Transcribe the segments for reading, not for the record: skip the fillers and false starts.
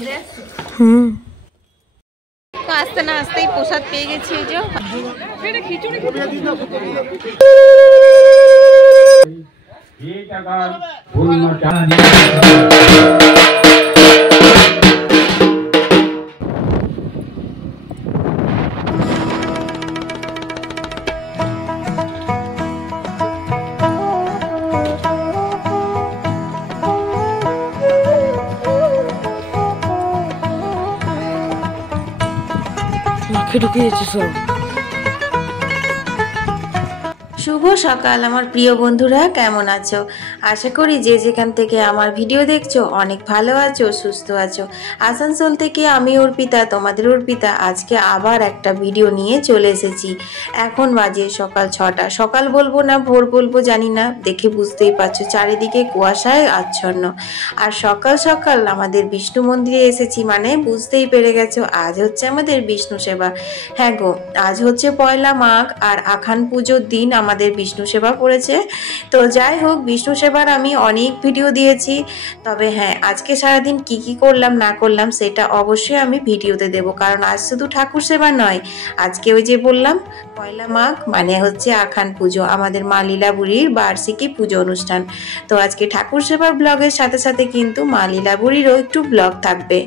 তো আস্তে না আস্তেই প্রসাদ পেয়ে গেছি। এই যে শুভ সকাল আমার প্রিয় বন্ধুরা, কেমন আছো? আশা করি যে যেখান থেকে আমার ভিডিও দেখছো অনেক ভালো আছো, সুস্থ আছো। আসানসোল থেকে আমি অর্পিতা, তোমাদের অর্পিতা, আজকে আবার একটা ভিডিও নিয়ে চলে এসেছি। এখন বাজে সকাল 6টা। সকাল বলবো না ভোর বলবো জানি না, দেখে বুঝতেই পারছো চারিদিকে কুয়াশায় আচ্ছন্ন। আর সকাল সকাল আমাদের বিষ্ণু মন্দিরে এসেছি, মানে বুঝতেই পেরে গেছো আজ হচ্ছে আমাদের বিষ্ণু সেবা। হ্যাঁ গো, আজ হচ্ছে পয়লা মাঘ আর আখান পুজোর দিন আমাদের বিষ্ণু সেবা পড়েছে। তো যাই হোক, বিষ্ণু সেবার আমি অনেক ভিডিও দিয়েছি, তবে হ্যাঁ আজকে সারাদিন কি কি করলাম না করলাম সেটা অবশ্যই আমি ভিডিওতে দেব, কারণ আজ শুধু ঠাকুর সেবা নয়, আজকে ওই যে বললাম পয়লা মাঘ মানে হচ্ছে আখান পুজো, আমাদের মা লীলাবুড়ির বার্ষিকী পুজো অনুষ্ঠান। তো আজকে ঠাকুর সেবার ব্লগের সাথে সাথে কিন্তু মা লীলাবুড়িরও একটু ব্লগ থাকবে।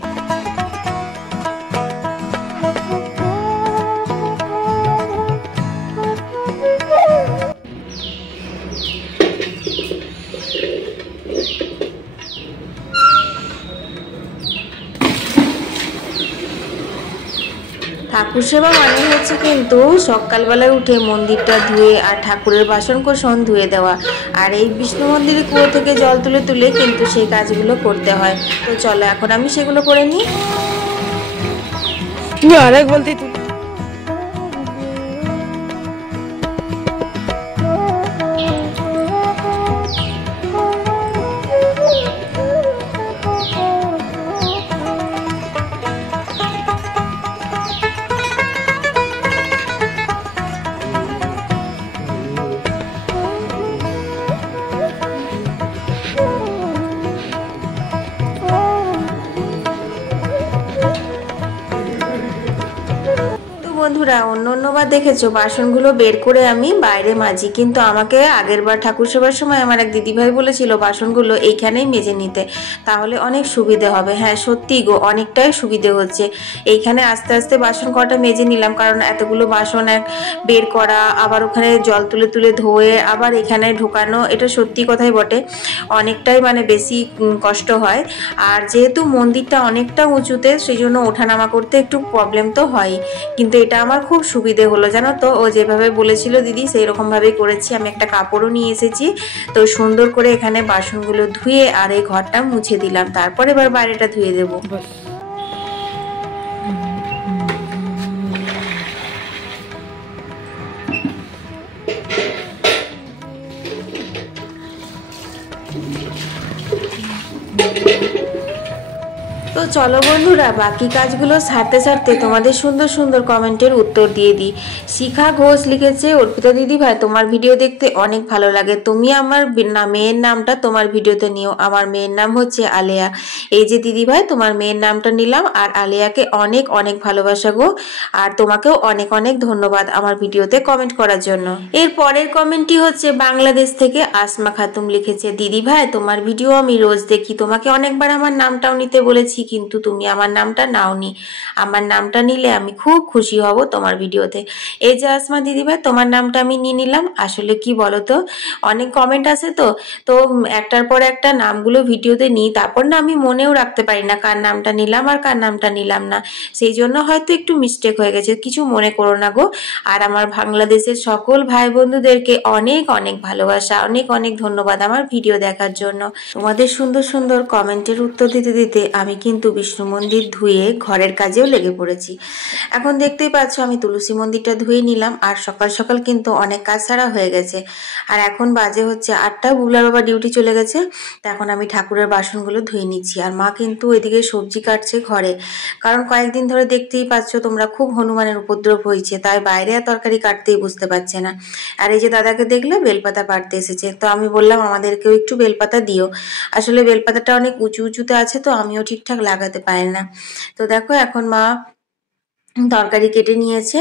ঠাকুর সেবা মানে হচ্ছে কিন্তু সকালবেলায় উঠে মন্দিরটা ধুয়ে আর ঠাকুরের বাসন কোসন ধুয়ে দেওয়া, আর এই বিষ্ণু মন্দিরে কুয়ো থেকে জল তুলে তুলে কিন্তু সেই কাজগুলো করতে হয়। তো চলো এখন আমি সেগুলো করে নিই। আরেক বলতেই তুই বন্ধুরা, অন্যবার দেখেছো বাসনগুলো বের করে আমি বাইরে মাজি, কিন্তু আমাকে আগের বার ঠাকুর সেবার সময় আমার এক দিদিভাই বলেছিল বাসনগুলো এইখানেই মেজে নিতে, তাহলে অনেক সুবিধে হবে। হ্যাঁ সত্যি গো, অনেকটাই সুবিধে হচ্ছে। এইখানে আস্তে আস্তে বাসন কটা মেজে নিলাম, কারণ এতগুলো বাসন এক বের করা, আবার ওখানে জল তুলে তুলে ধোয়ে আবার এখানে ঢোকানো, এটা সত্যি কথাই বটে, অনেকটাই মানে বেশি কষ্ট হয়। আর যেহেতু মন্দিরটা অনেকটা উঁচুতে, সেই জন্য ওঠানামা করতে একটু প্রবলেম তো হয়, কিন্তু এটা আমার খুব সুবিধে হলো জানো তো। ও যেভাবে বলেছিল দিদি সেই রকম ভাবেই করেছি। আমি একটা কাপড়ও নিয়ে এসেছি, তো সুন্দর করে এখানে বাসনগুলো ধুয়ে আর এই ঘরটা মুছে দিলাম, তারপর এবার বাইরেটা ধুয়ে দেবো। তো চলো বন্ধুরা, বাকি কাজগুলো সারতে সারতে তোমাদের সুন্দর সুন্দর কমেন্টের উত্তর দিয়ে দিই। শিখা ঘোষ লিখেছে, অর্পিতা দিদি ভাই তোমার ভিডিও দেখতে অনেক ভালো লাগে, তুমি আমার মেয়ের নামটা তোমার ভিডিওতে নিও, আমার মেয়ের নাম হচ্ছে আলেয়া। এই যে দিদি ভাই তোমার মেয়ের নামটা নিলাম, আর আলেয়াকে অনেক অনেক ভালোবাসা গো, আর তোমাকেও অনেক অনেক ধন্যবাদ আমার ভিডিওতে কমেন্ট করার জন্য। এর পরের কমেন্টটি হচ্ছে বাংলাদেশ থেকে আসমা খাতুম লিখেছে, দিদি ভাই তোমার ভিডিও আমি রোজ দেখি, তোমাকে অনেকবার আমার নামটাও নিতে বলেছি কিন্তু তুমি আমার নামটা নাওনি, আমার নামটা নিলে আমি খুব খুশি হব তোমার ভিডিওতে। এই যে আসমা দিদিভাই তোমার নামটা আমি নিয়ে নিলাম। আসলে কি বলো তো, অনেক কমেন্ট আছে তো তো একটার পর একটা নামগুলো ভিডিওতে নিই, তারপর না আমি মনেও রাখতে পারি না কার নামটা নিলাম আর কার নামটা নিলাম না, সেই জন্য হয়তো একটু মিস্টেক হয়ে গেছে, কিছু মনে করো না গো। আর আমার বাংলাদেশের সকল ভাই বন্ধুদেরকে অনেক অনেক ভালোবাসা, অনেক অনেক ধন্যবাদ আমার ভিডিও দেখার জন্য। তোমাদের সুন্দর সুন্দর কমেন্টের উত্তর দিতে দিতে আমি কিন্তু বিষ্ণু মন্দির ধুয়ে ঘরের কাজেও লেগে পড়েছি। এখন দেখতেই পাচ্ছ আমি তুলসী মন্দিরটা ধুয়ে নিলাম, আর সকাল সকাল কিন্তু অনেক কাজ সারা হয়ে গেছে। আর এখন বাজে হচ্ছে 8টা, বুবলার বাবা ডিউটি চলে গেছে, তো এখন আমি ঠাকুরের বাসনগুলো ধুয়ে নিচ্ছি। আর মা কিন্তু এদিকে সবজি কাটছে ঘরে, কারণ কয়েকদিন ধরে দেখতেই পাচ্ছ তোমরা খুব হনুমানের উপদ্রব হয়েছে, তাই বাইরে আর তরকারি কাটতেই বুঝতে পারছে না। আর এই যে দাদাকে দেখলে বেলপাতা পাড়তে এসেছে, তো আমি বললাম আমাদেরকেও একটু বেলপাতা দিও। আসলে বেলপাতাটা অনেক উঁচু উঁচুতে আছে, তো আমিও ঠিকঠাক লাগাতে পারে না। তো দেখো এখন মা তরকারি কেটে নিয়েছে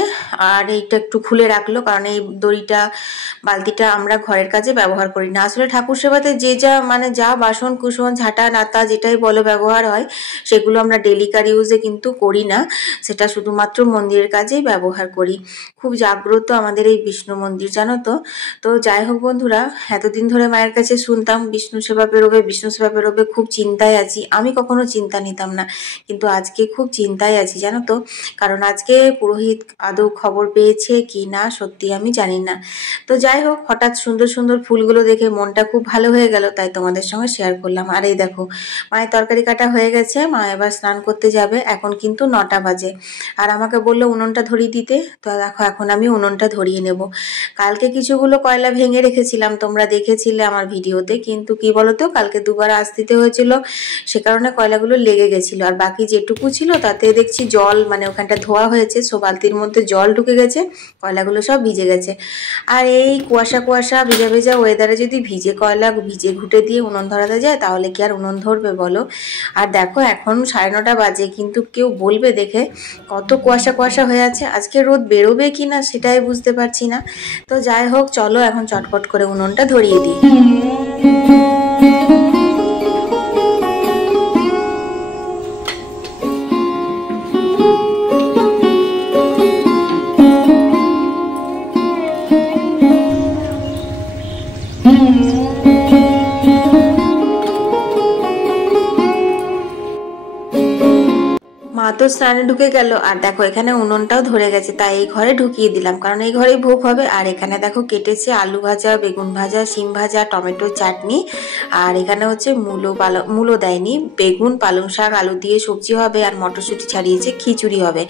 আর এইটা একটু খুলে রাখলো, কারণ এই দড়িটা বালতিটা আমরা ঘরের কাজে ব্যবহার করি না। আসলে ঠাকুর সেবাতে যে যা মানে যা বাসন কুসন ঝাঁটা নাতা যেটাই বলো ব্যবহার হয়, সেগুলো আমরা ডেলিকার ইউজে কিন্তু করি না, সেটা শুধুমাত্র মন্দিরের কাজেই ব্যবহার করি। খুব জাগ্রত আমাদের এই বিষ্ণু মন্দির, জানো তো। তো যাই হোক বন্ধুরা, এতদিন ধরে মায়ের কাছে শুনতাম বিষ্ণু সেবা পেরোবে, বিষ্ণু সেবা পেরোবে, খুব চিন্তায় আছি। আমি কখনো চিন্তা নিতাম না, কিন্তু আজকে খুব চিন্তায় আছি, জানো তো। কারণ আজকে পুরোহিত আদৌ খবর পেয়েছে কি না সত্যি আমি জানি না। তো যাই হোক, হঠাৎ সুন্দর সুন্দর ফুলগুলো দেখে মনটা খুব ভালো হয়ে গেল, তাই তোমাদের সঙ্গে শেয়ার করলাম। আর এই দেখো মায়ের তরকারি কাটা হয়ে গেছে, মা এবার স্নান করতে যাবে। এখন কিন্তু 9টা বাজে, আর আমাকে বললো উনুনটা ধরিয়ে দিতে। তো দেখো এখন আমি উনুনটা ধরিয়ে নেব। কালকে কিছুগুলো কয়লা ভেঙে রেখেছিলাম, তোমরা দেখেছিলে আমার ভিডিওতে, কিন্তু কি বলতো কালকে দুবার আঁচ দিতে হয়েছিল, সে কারণে কয়লাগুলো লেগে গেছিল। আর বাকি যেটুকু ছিল তাতে দেখছি জল, মানে ওখানটা ধোয়া হয়েছে, সো বালতির মধ্যে জল ঢুকে গেছে, কয়লাগুলো সব ভিজে গেছে। আর এই কুয়াশা কুয়াশা ভেজা ভেজা ওয়েদারে যদি কয়লা ভিজে ঘুটে দিয়ে উনুন ধরাতে যায়, তাহলে কি আর উনুন ধরবে বলো। আর দেখো এখন 9:30 বাজে, কিন্তু কেউ বলবে দেখে কত কুয়াশা কুয়াশা হয়ে আছে। আজকে রোদ বেরোবে কি না সেটাই বুঝতে পারছি না। তো যাই হোক চলো এখন চটপট করে উনুনটা ধরিয়ে দিই। মা তো স্নানে ঢুকে গেল, আর দেখো এখানে উনুনটাও ধরে গেছে, তাই এই ঘরে ঢুকিয়ে দিলাম, কারণ এই ঘরেই ভোগ হবে। আর এখানে দেখো কেটেছে আলু ভাজা, বেগুন ভাজা, শিম ভাজা, টমেটো চাটনি, আর এখানে হচ্ছে মূলো দেয়নি, বেগুন পালং শাক আলু দিয়ে সবজি হবে, আর মটরশুঁটি ছাড়িয়েছে, খিচুড়ি হবে।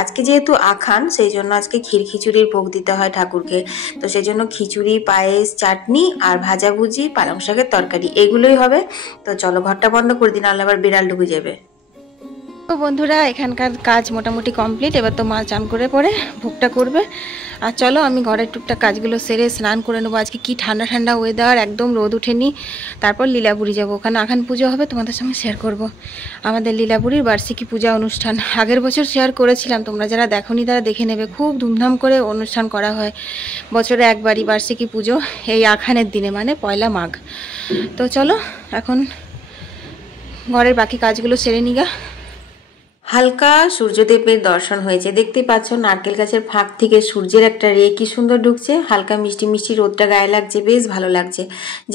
আজকে যেহেতু আখান, সেই জন্য আজকে ক্ষীর খিচুড়ির ভোগ দিতে হয় ঠাকুরকে। তো সেই জন্য খিচুড়ি, পায়েস, চাটনি আর ভাজাভুজি, পালং শাকের তরকারি, এগুলোই হবে। তো চলো ঘরটা বন্ধ করে দিন, নাহলে আবার বিড়াল ঢুকে যাবে। তো বন্ধুরা এখানকার কাজ মোটামুটি কমপ্লিট, এবার তো মা চান করে পরে ভোগটা করবে। আর চলো আমি ঘরের টুকটাক কাজগুলো সেরে স্নান করে নেবো। আজকে কি ঠান্ডা ঠান্ডা ওয়েদার, একদম রোদ ওঠেনি। তারপর লীলাপুরি যাবো, ওখানে আখান পুজো হবে, তোমাদের সঙ্গে শেয়ার করব আমাদের লীলাপুরীর বার্ষিকী পূজা অনুষ্ঠান। আগের বছর শেয়ার করেছিলাম, তোমরা যারা দেখোনি তারা দেখে নেবে। খুব ধুমধাম করে অনুষ্ঠান করা হয়, বছরে একবারই বার্ষিকী পুজো, এই আখানের দিনে, মানে 1 মাঘ। তো চলো এখন ঘরের বাকি কাজগুলো সেরে নিগা। হালকা সূর্যদেবের দর্শন হয়েছে, দেখতে পাচ্ছ নারকেল গাছের ফাঁক থেকে সূর্যের একটা রে কি সুন্দর ঢুকছে, হালকা মিষ্টি মিষ্টি রোদটা গায়ে লাগছে, বেশ ভালো লাগছে।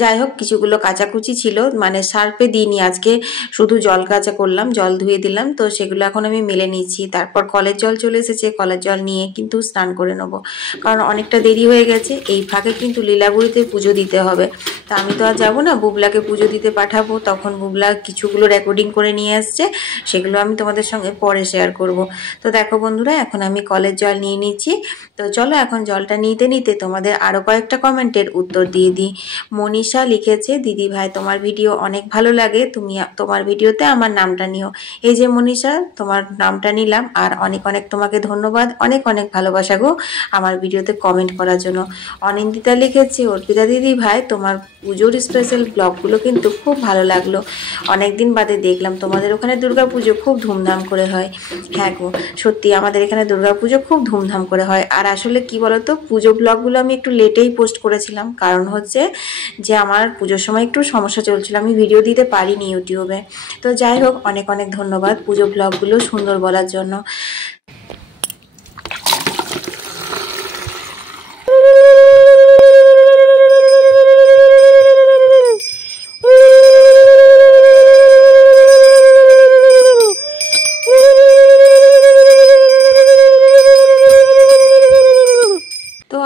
যাই হোক কিছুগুলো কাচাকুচি ছিল, মানে সার্ফে দিইনি আজকে, শুধু জল কাচা করলাম, জল ধুয়ে দিলাম। তো সেগুলো এখন আমি মেলে নিচ্ছি। তারপর কলের জল চলে এসেছে, কলের জল নিয়ে কিন্তু স্নান করে নেবো, কারণ অনেকটা দেরি হয়ে গেছে। এই ফাঁকে কিন্তু লীলাবুড়িতে পুজো দিতে হবে। তা আমি তো আর যাবো না, বুবলাকে পুজো দিতে পাঠাবো, তখন বুবলা কিছুগুলো রেকর্ডিং করে নিয়ে আসছে, সেগুলো আমি তোমাদের সঙ্গে পরে শেয়ার করব। তো দেখো বন্ধুরা এখন আমি কলের জল নিয়ে নিচ্ছি। তো চলো এখন জলটা নিতে নিতে তোমাদের আরো কয়েকটা কমেন্টের উত্তর দিয়ে দিই। মনীষা লিখেছে, দিদি ভাই তোমার ভিডিও অনেক ভালো লাগে, তুমি তোমার ভিডিওতে আমার নামটা নিও। এই যে মনীষা, তোমার নামটা নিলাম, আর অনেক অনেক তোমাকে ধন্যবাদ, অনেক অনেক ভালোবাসা গো আমার ভিডিওতে কমেন্ট করার জন্য। অনিন্দিতা লিখেছে, অর্পিতা দিদি ভাই তোমার পুজোর স্পেশাল ব্লগগুলো কিন্তু খুব ভালো লাগলো, অনেকদিন বাদে দেখলাম, তোমাদের ওখানে দুর্গা পুজো খুব ধুমধাম করে হয়। হ্যাঁ গো সত্যি, আমাদের এখানে দুর্গা পুজো খুব ধুমধাম করে হয়। আর আসলে কি বলতো, পুজো ব্লগগুলো আমি একটু লেটেই পোস্ট করেছিলাম, কারণ হচ্ছে যে আমার পুজোর সময় একটু সমস্যা চলছিল, আমি ভিডিও দিতে পারিনি ইউটিউবে। তো যাই হোক অনেক অনেক ধন্যবাদ পুজো ব্লগগুলো সুন্দর বলার জন্য।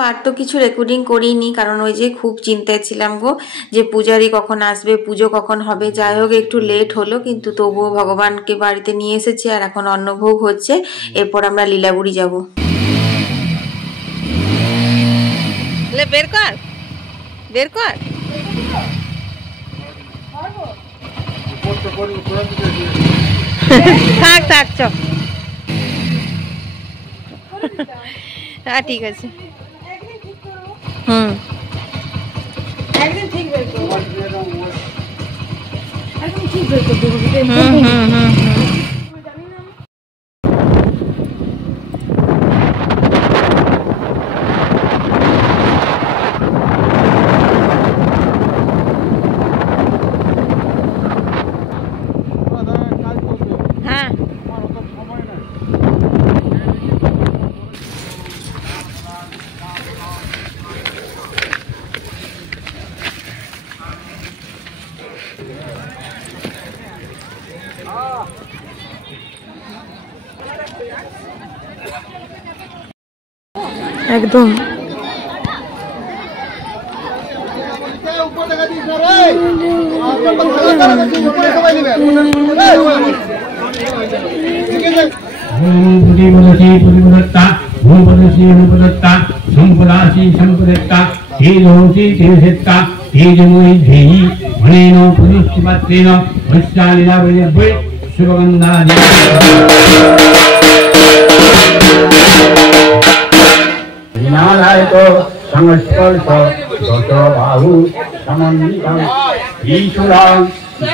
আর তো কিছু রেকর্ডিং করিনি, কারণ ওই যে খুব চিন্তায় ছিলাম গো, যে পূজারি কখন আসবে, পুজো কখন হবে। যাই হোক একটু লেট হলো, কিন্তু তবুও ভগবানকে বাড়িতে নিয়ে এসেছি, আর এখন অন্নভোগ হচ্ছে, এরপর আমরা লীলাবুড়ি যাব। বের কর বের কর, থাক থাক চ। হ্যাঁ ঠিক আছে, একদিন ঠিক বের করবো, একদম ঠিক বের করবো। একদম। সংস্পর্শ যত বাহু সমন্বিতং ঈশুরাং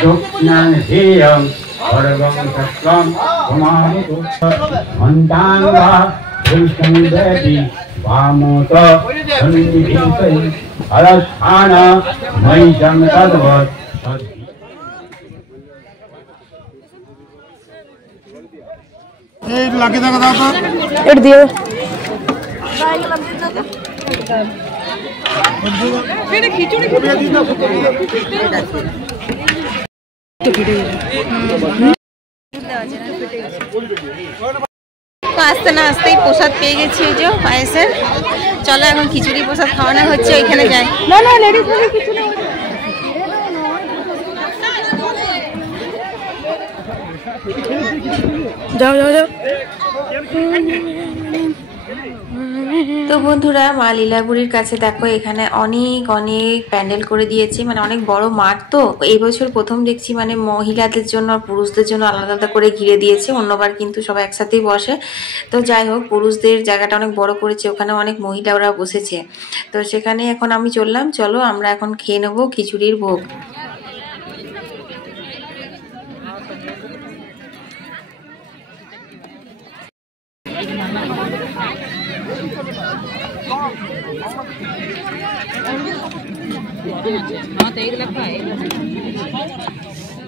দক্ষিণাং হেয়ং সর্বং সত্ত্বং সমাহিতো মন্তাং বা ভূষংদেবী वामोत सन्निधिसै अलस्थान मयिषं तद्वत् लाके देखो दाओ तो এর দিও এটা খিচুড়ি তো ভিডিও তো আসতে না আসতেই প্রসাদ পেয়ে গেছি এই যে পায়েসের। চলো এখন খিচুড়ি প্রসাদ খাওয়ানো হচ্ছে, ওইখানে যাই। না না লেডিস বলে কিছু না যাও যাও যাও। তো বন্ধুরা, মা লীলাবুড়ির কাছে দেখো এখানে অনেক অনেক প্যান্ডেল করে দিয়েছে, মানে অনেক বড় মাঠ। তো এই বছর প্রথম দেখছি মানে মহিলাদের জন্য আর পুরুষদের জন্য আলাদা আলাদা করে ঘিরে দিয়েছে, অন্যবার কিন্তু সবাই একসাথেই বসে। তো যাই হোক, পুরুষদের জায়গাটা অনেক বড় করেছে, ওখানে অনেক মহিলারা বসেছে। তো সেখানে এখন আমি চললাম, চলো আমরা এখন খেয়ে নেবো খিচুড়ির ভোগ।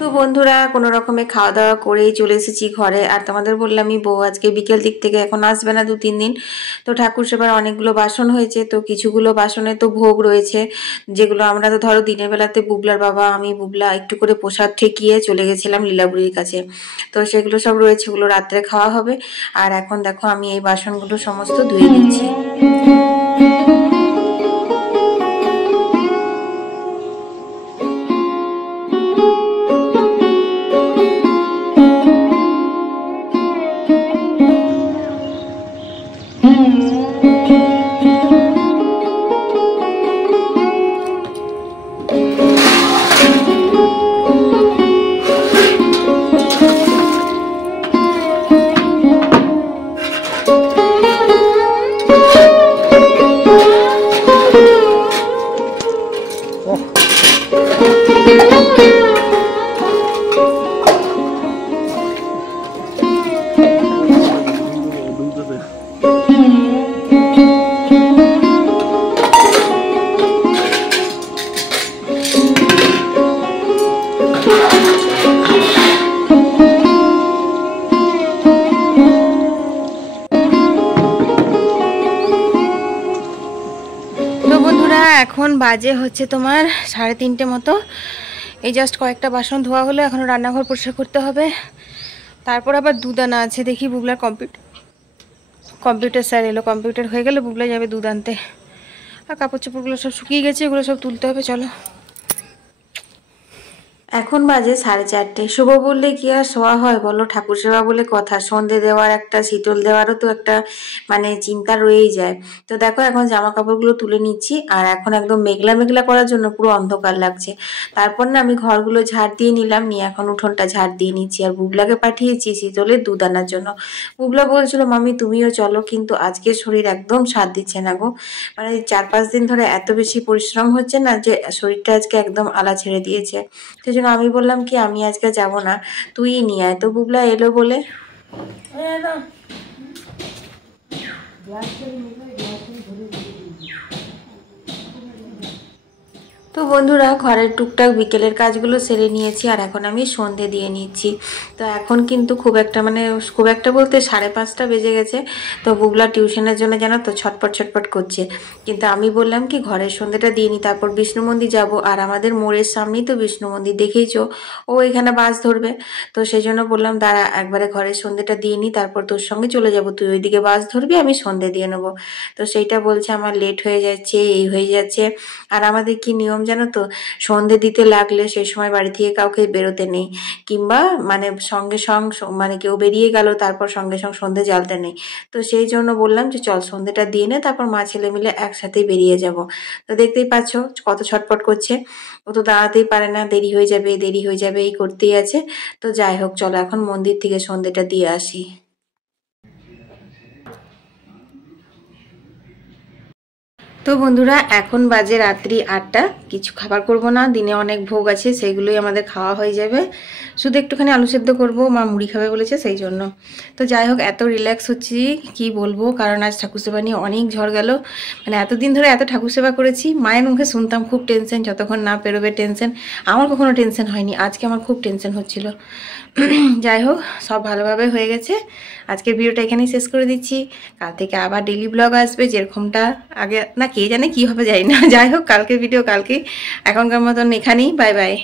তো বন্ধুরা, কোনো রকমে খাওয়া দাওয়া করেই চলে এসেছি ঘরে। আর তোমাদের বললামই, বউ আজকে বিকেল দিক থেকে এখন আসবে না 2-3 দিন। তো ঠাকুর সেবার অনেকগুলো বাসন হয়েছে, তো কিছুগুলো বাসনে তো ভোগ রয়েছে, যেগুলো আমরা তো ধরো দিনের বেলাতে বুবলার বাবা, আমি, বুবলা একটু করে প্রসাদ ঠেকিয়ে চলে গেছিলাম লীলাবুড়ির কাছে। তো সেগুলো সব রয়েছে, ওগুলো রাত্রে খাওয়া হবে। আর এখন দেখো আমি এই বাসনগুলো সমস্ত ধুয়ে দিচ্ছি। এখন বাজে হচ্ছে তোমার 3:30 মতো। এই জাস্ট কয়েকটা বাসন ধোয়া হলো, এখনো রান্নাঘর পরিষ্কার করতে হবে। তারপর আবার দুধ আনা আছে, দেখি বুবলার কম্পিউটার স্যার এলো, কম্পিউটার হয়ে গেলে বুবলা যাবে দুধ আনতে। আর কাপড় চোপড়গুলো সব শুকিয়ে গেছে, এগুলো সব তুলতে হবে। চলো, এখন বাজে 4:30। শুভ বললে কি আর শোয়া হয় বলো, ঠাকুর সেবা বলে কথা, সন্ধে দেওয়ার একটা, শীতল দেওয়ারও তো একটা মানে চিন্তা রয়েই যায়। তো দেখো এখন জামা কাপড়গুলো তুলে নিচ্ছি, আর এখন একদম মেঘলা মেঘলা করার জন্য পুরো অন্ধকার লাগছে। তারপর না আমি ঘরগুলো ঝাড় দিয়ে নিলাম, নিয়ে এখন উঠোনটা ঝাড় দিয়ে নিচ্ছি। আর বুবলাকে পাঠিয়েছি শীতলের দুধ আনার জন্য। বুবলা বলছিল মামি তুমিও চলো, কিন্তু আজকে শরীর একদম সাথ দিচ্ছে না গো। মানে 4-5 দিন ধরে এত বেশি পরিশ্রম হচ্ছে না, যে শরীরটা আজকে একদম আলা ছেড়ে দিয়েছে। সেই জন্য আমি বললাম কি আমি আজকে যাব না, তুই নিয়ে আয়। তো বুবলা এলো বলে তো বন্ধুরা ঘরের টুকটাক বিকেলের কাজগুলো সেরে নিয়েছি আর এখন আমি সন্ধে দিয়ে নিচ্ছি। তো এখন কিন্তু খুব একটা বলতে 5:30 বেজে গেছে। তো বুগলা টিউশনের জন্য জানো তো ছটপট ছটপট করছে, কিন্তু আমি বললাম কি ঘরের সন্ধেটা দিয়ে নিই, তারপর বিষ্ণু মন্দির যাব। আর আমাদের মোড়ের সামনেই তো বিষ্ণু মন্দির, দেখেইছো ও এখানে বাস ধরবে। তো সেই জন্য বললাম দাঁড়া একবারে ঘরের সন্ধেটা দিয়ে নিই, তারপর তোর সঙ্গে চলে যাব, তুই ওইদিকে বাস ধরবি, আমি সন্ধে দিয়ে নেবো। তো সেইটা বলছে আমার লেট হয়ে যাচ্ছে, এই হয়ে যাচ্ছে। আর আমাদের কি নিয়ম জানো তো, সন্ধে দিতে লাগলে সেই সময় বাড়ি থেকে কাউকে বেরোতে নেই, কিংবা সঙ্গে কেউ বেরিয়ে গেল তারপর সঙ্গে সন্ধে জ্বালতে নেই। তো সেই জন্য বললাম যে চল সন্ধেটা দিয়ে নে, তারপর মা ছেলে মিলে একসাথেই বেরিয়ে যাব। তো দেখতেই পাচ্ছ কত ছটপট করছে, ও তো দাঁড়াতেই পারে না, দেরি হয়ে যাবে দেরি হয়ে যাবে এই করতেই আছে। তো যাই হোক চলো এখন মন্দির থেকে সন্ধেটা দিয়ে আসি। তো বন্ধুরা এখন বাজে রাত্রি 8টা, কিছু খাবার করব না, দিনে অনেক ভোগ আছে সেগুলোই আমাদের খাওয়া হয়ে যাবে। শুধু একটুখানি আলু সেদ্ধ করবো, মা মুড়ি খাবে বলেছে সেই জন্য। তো যাই হোক এত রিল্যাক্স হচ্ছি কি বলবো, কারণ আজ ঠাকুর সেবা নিয়ে অনেক ঝড় গেল। এতদিন ধরে এত ঠাকুর সেবা করেছি, মায়ের মুখে শুনতাম খুব টেনশন, যতক্ষণ না পেরোবে টেনশন। আমার কখনো টেনশন হয়নি, আজকে আমার খুব টেনশন হচ্ছিল। যাই হোক সব ভালোভাবে হয়ে গেছে। আজকের ভিডিওটা এখানেই শেষ করে দিচ্ছি। কাল থেকে আবার ডেইলি ব্লগ আসবে, যেরকমটা আগে না কে জানে কি হবে জানি না। যাই হোক কালকের ভিডিও কালকেই, এখনকার মতন এখানেই, বাই বাই।